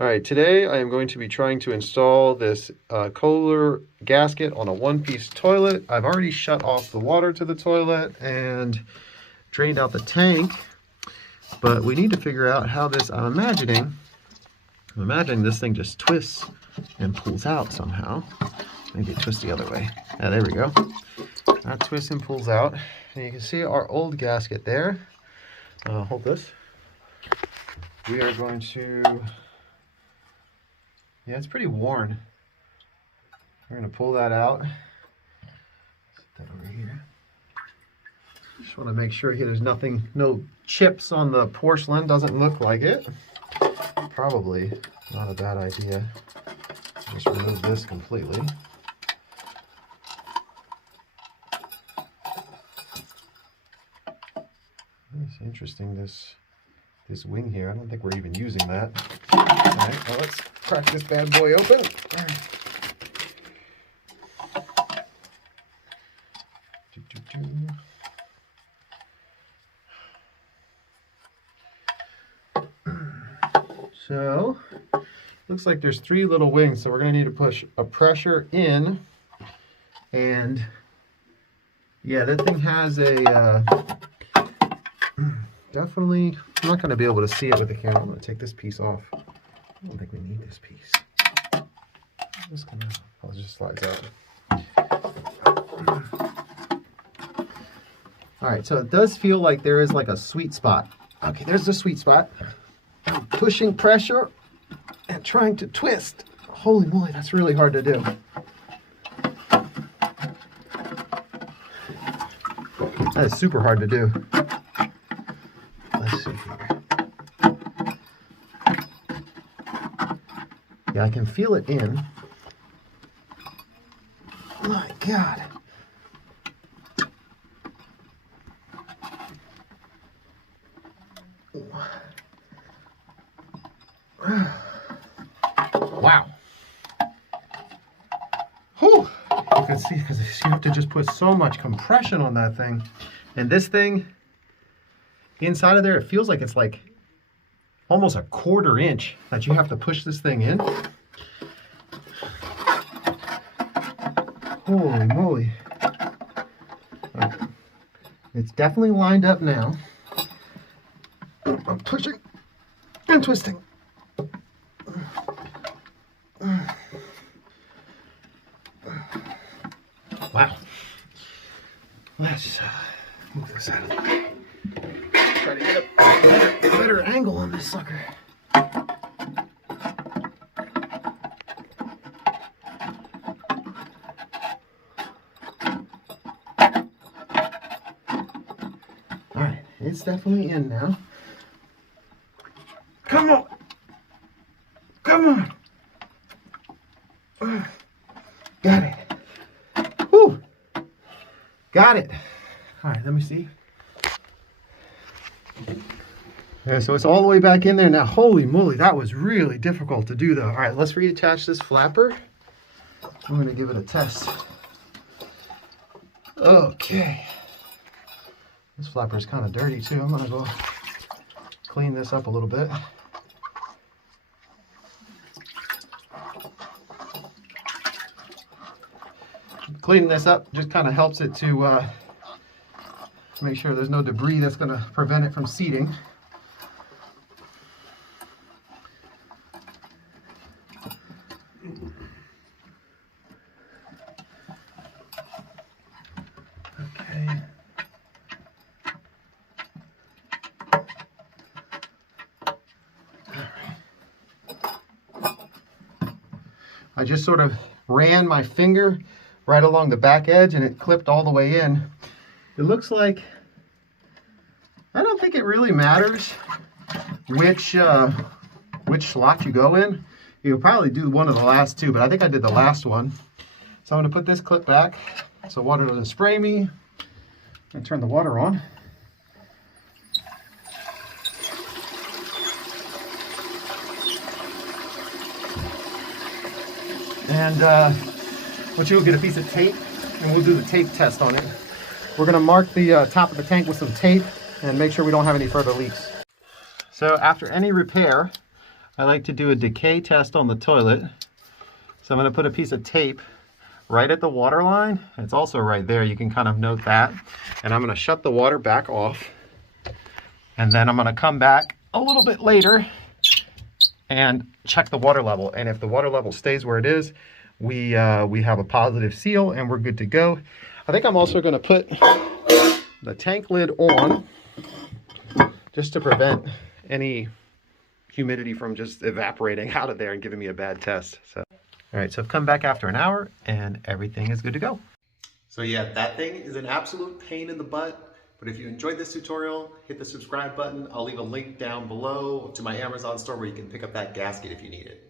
All right, today I am going to be trying to install this kohler gasket on a one-piece toilet. I've already shut off the water to the toilet and drained out the tank, but we need to figure out how this, I'm imagining this thing just twists and pulls out somehow. Maybe it twists the other way. Yeah, there we go. That twists and pulls out. And you can see our old gasket there. Hold this. We are going to... Yeah, it's pretty worn. We're going to pull that out. Set that over here. Just want to make sure here there's nothing, no chips on the porcelain. Doesn't look like it. Probably not a bad idea. Just remove this completely. It's interesting, this wing here. I don't think we're even using that. All right, well, let's crack this bad boy open. So, looks like there's 3 little wings, so we're going to need to push a pressure in. And yeah, that thing has a definitely, I'm not going to be able to see it with the camera. I'm going to take this piece off. I don't think we need this piece. I'm just going to, oh, it just slides out. All right, so it does feel like there is like a sweet spot. Okay, there's the sweet spot. I'm pushing pressure and trying to twist. Holy moly, that's really hard to do. That is super hard to do. Let's see here. Yeah, I can feel it in. My God. Wow. Whew. You can see, because you have to just put so much compression on that thing. And this thing, inside of there, it feels like it's like almost a 1/4 inch that you have to push this thing in. Holy moly. Okay. It's definitely lined up now. I'm pushing and twisting. Wow. Let's move this out of the way. Try to get a better angle on this sucker. Alright, it's definitely in now. Come on! Come on! Got it. Whew! Got it. Alright, let me see. Yeah, so it's all the way back in there now. Holy moly, that was really difficult to do though. Alright, let's reattach this flapper. I'm going to give it a test. Okay. This flapper is kind of dirty too. I'm going to go clean this up a little bit. Cleaning this up just kind of helps it to make sure there's no debris that's going to prevent it from seating. Okay. All right. I just sort of ran my finger right along the back edge and it clipped all the way in. It looks like, I don't think it really matters which slot you go in. You'll probably do one of the last 2, but I think I did the last one. So I'm going to put this clip back so water doesn't spray me. And turn the water on. And you'll get a piece of tape and we'll do the tape test on it. We're going to mark the top of the tank with some tape and make sure we don't have any further leaks. So after any repair, I like to do a decay test on the toilet. So I'm going to put a piece of tape right at the water line. It's also right there. You can kind of note that. And I'm going to shut the water back off. And then I'm going to come back a little bit later and check the water level. And if the water level stays where it is, we have a positive seal and we're good to go. I think I'm also going to put the tank lid on just to prevent any humidity from just evaporating out of there and giving me a bad test. So, all right, so I've come back after an hour and everything is good to go. So yeah, that thing is an absolute pain in the butt, but if you enjoyed this tutorial, hit the subscribe button. I'll leave a link down below to my Amazon store where you can pick up that gasket if you need it.